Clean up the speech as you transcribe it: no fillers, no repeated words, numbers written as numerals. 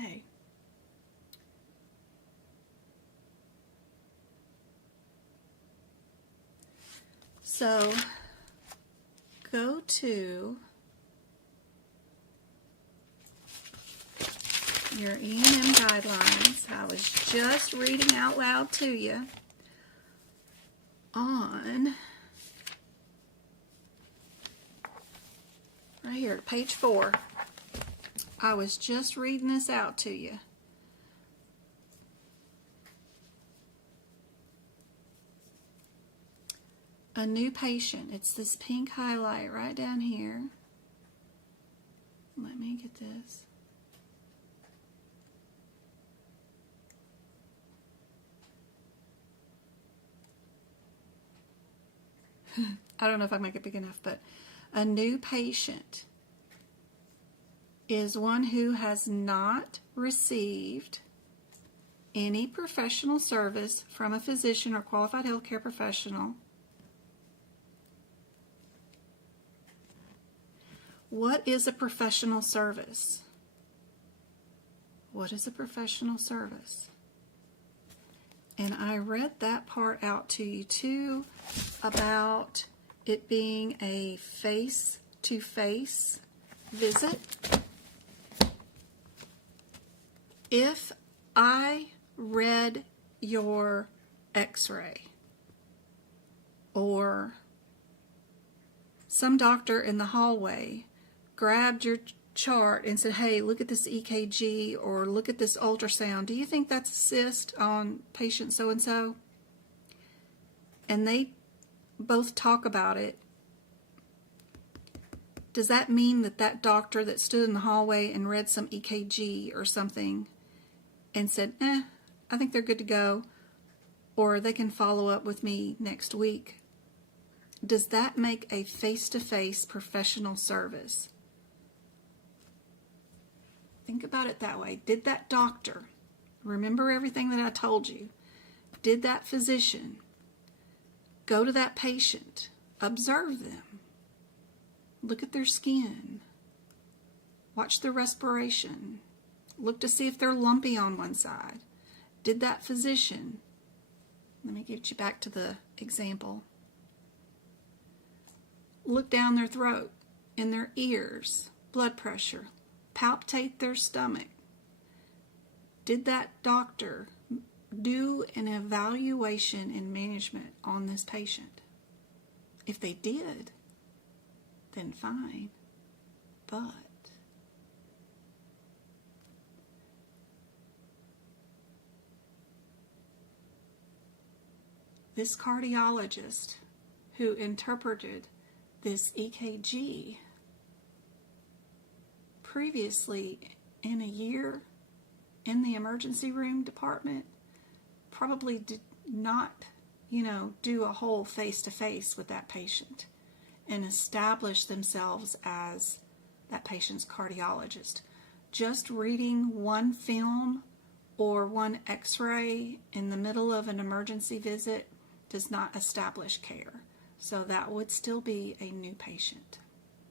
Okay. So go to your E&M guidelines. I was just reading out loud to you on right here, page 4. I was just reading this out to you. A new patient. It's this pink highlight right down here. Let me get this. I don't know if I make it big enough, but a new patient is one who has not received any professional service from a physician or qualified healthcare professional. What is a professional service? What is a professional service? And I read that part out to you too about it being a face-to-face visit. If I read your x-ray, or some doctor in the hallway grabbed your chart and said, hey, look at this EKG or look at this ultrasound, do you think that's a cyst on patient so-and-so? And they both talk about it. Does that mean that that doctor that stood in the hallway and read some EKG or something and said, I think they're good to go, or they can follow up with me next week, does that make a face-to-face professional service? Think about it that way. Did that doctor, remember everything that I told you, did that physician go to that patient, observe them, look at their skin, watch their respiration, look to see if they're lumpy on one side? Did that physician, let me get you back to the example, look down their throat, in their ears, blood pressure, palpate their stomach? Did that doctor do an evaluation and management on this patient? If they did, then fine. But this cardiologist who interpreted this EKG previously in a year in the emergency room department probably did not, do a whole face-to-face with that patient and establish themselves as that patient's cardiologist. Just reading one film or one x-ray in the middle of an emergency visit does not establish care. So that would still be a new patient.